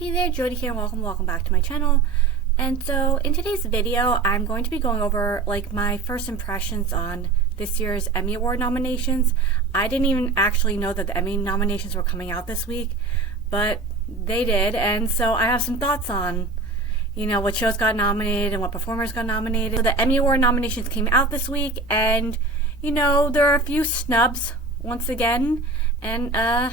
Hey there, Jody here, and welcome back to my channel. And so in today's video, I'm going to be going over my first impressions on this year's Emmy Award nominations. I didn't even actually know that the Emmy nominations were coming out this week, but they did, and so I have some thoughts on what shows got nominated and what performers got nominated. So the Emmy Award nominations came out this week, and there are a few snubs once again, and a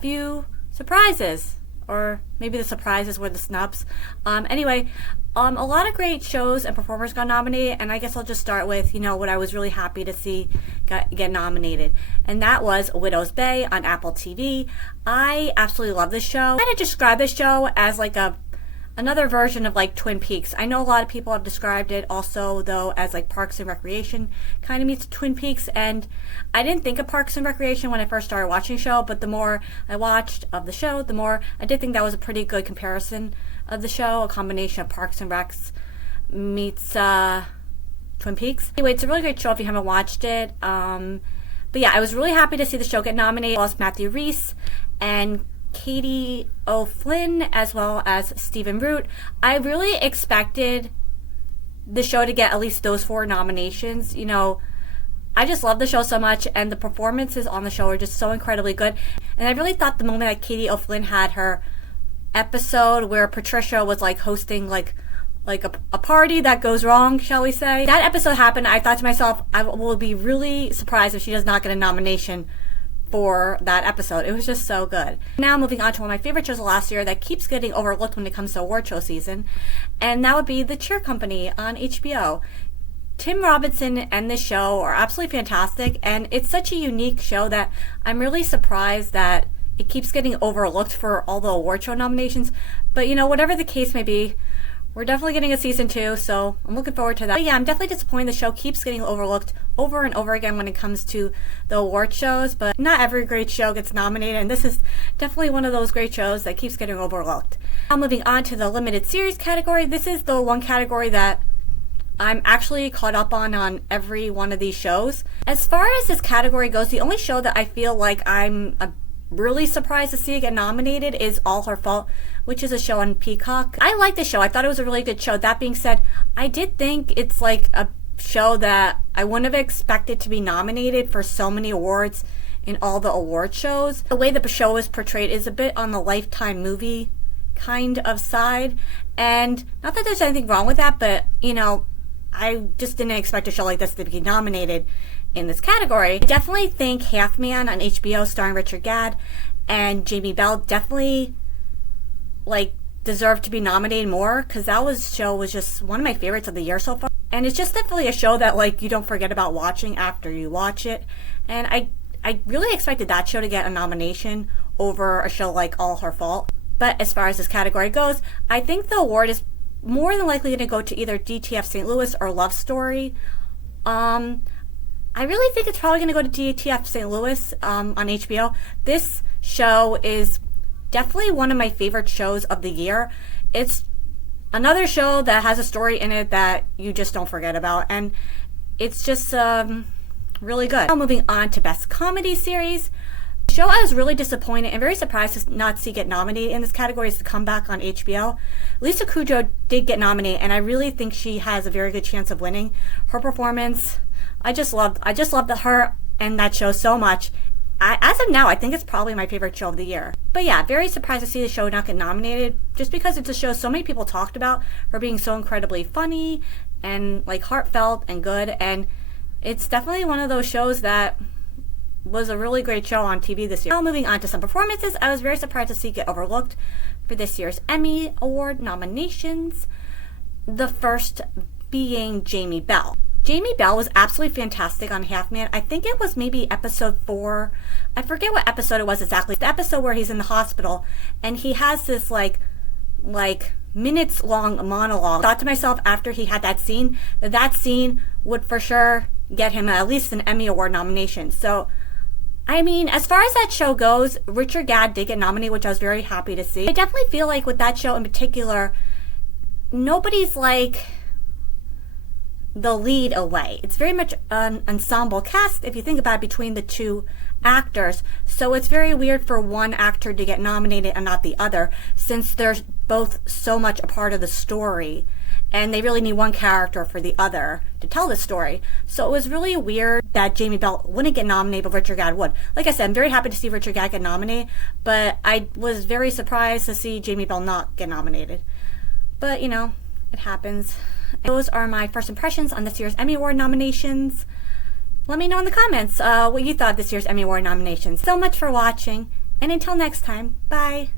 few surprises. Or maybe the surprises were the snubs. Anyway, a lot of great shows and performers got nominated, and I guess I'll just start with, what I was really happy to see get nominated. And that was Widow's Bay on Apple TV. I absolutely love this show. I kind of describe this show as another version of Twin Peaks. I know a lot of people have described it also though as Parks and Recreation kind of meets Twin Peaks, and I didn't think of Parks and Recreation when I first started watching the show, but the more I watched of the show, the more I did think that was a pretty good comparison of the show, a combination of Parks and Recs meets Twin Peaks. Anyway, it's a really great show if you haven't watched it. But yeah, I was really happy to see the show get nominated. Plus Matthew Rhys and Katie O'Flynn, as well as Stephen Root. I really expected the show to get at least those 4 nominations. I just love the show so much, and the performances on the show are just so incredibly good. And I really thought the moment that Katie O'Flynn had her episode where Patricia was hosting a party that goes wrong, shall we say. That episode happened, I thought to myself, I will be really surprised if she does not get a nomination for that episode. It was just so good. Now moving on to one of my favorite shows of last year that keeps getting overlooked when it comes to award show season, and that would be The Cheer Company on HBO. Tim Robinson and this show are absolutely fantastic, and it's such a unique show that I'm really surprised that it keeps getting overlooked for all the award show nominations. But whatever the case may be, we're definitely getting a season 2, so I'm looking forward to that. But yeah, I'm definitely disappointed the show keeps getting overlooked over and over again when it comes to the award shows, but not every great show gets nominated, and this is definitely one of those great shows that keeps getting overlooked. Now moving on to the limited series category. This is the one category that I'm actually caught up on every one of these shows. As far as this category goes, the only show that I feel like I'm really surprised to see it get nominated is All Her Fault, which is a show on Peacock. I like the show. I thought it was a really good show. That being said, I did think it's a show that I wouldn't have expected to be nominated for so many awards in all the award shows. The way the show is portrayed is a bit on the Lifetime movie kind of side, and not that there's anything wrong with that, but I just didn't expect a show like this to be nominated in this category. I definitely think Half Man on HBO starring Richard Gadd and Jamie Bell definitely deserved to be nominated more, because that show was just one of my favorites of the year so far. And it's just definitely a show that you don't forget about watching after you watch it. And I really expected that show to get a nomination over a show like All Her Fault. But as far as this category goes, I think the award is more than likely going to go to either DTF St. Louis or Love Story. I really think it's probably going to go to DTF St. Louis on HBO. This show is definitely one of my favorite shows of the year. It's another show that has a story in it that you just don't forget about, and it's just really good. Now moving on to Best Comedy Series. The show I was really disappointed and very surprised to not see get nominated in this category is The Comeback on HBO. Lisa Kudrow did get nominated, and I really think she has a very good chance of winning. Her performance, I just loved her and that show so much. As of now, I think it's probably my favorite show of the year. But yeah, very surprised to see the show not get nominated, just because it's a show so many people talked about for being so incredibly funny and heartfelt and good, and it's definitely one of those shows that was a really great show on TV this year. Now moving on to some performances, I was very surprised to see get overlooked for this year's Emmy Award nominations. The first being Jamie Bell. Jamie Bell was absolutely fantastic on Half Man. I think it was maybe episode 4. I forget what episode it was exactly. The episode where he's in the hospital and he has this minutes long monologue. I thought to myself after he had that scene that scene would for sure get him at least an Emmy Award nomination. So I mean, as far as that show goes, Richard Gadd did get nominated, which I was very happy to see. I definitely feel with that show in particular, nobody's the lead away. It's very much an ensemble cast, if you think about it, between the two actors. So it's very weird for one actor to get nominated and not the other, since they're both so much a part of the story. And they really need one character for the other to tell the story. So it was really weird that Jamie Bell wouldn't get nominated, but Richard Gad would. Like I said, I'm very happy to see Richard Gad get nominated, but I was very surprised to see Jamie Bell not get nominated. But, you know, it happens. Those are my first impressions on this year's Emmy Award nominations. Let me know in the comments what you thought of this year's Emmy Award nominations. So much for watching, and until next time, bye.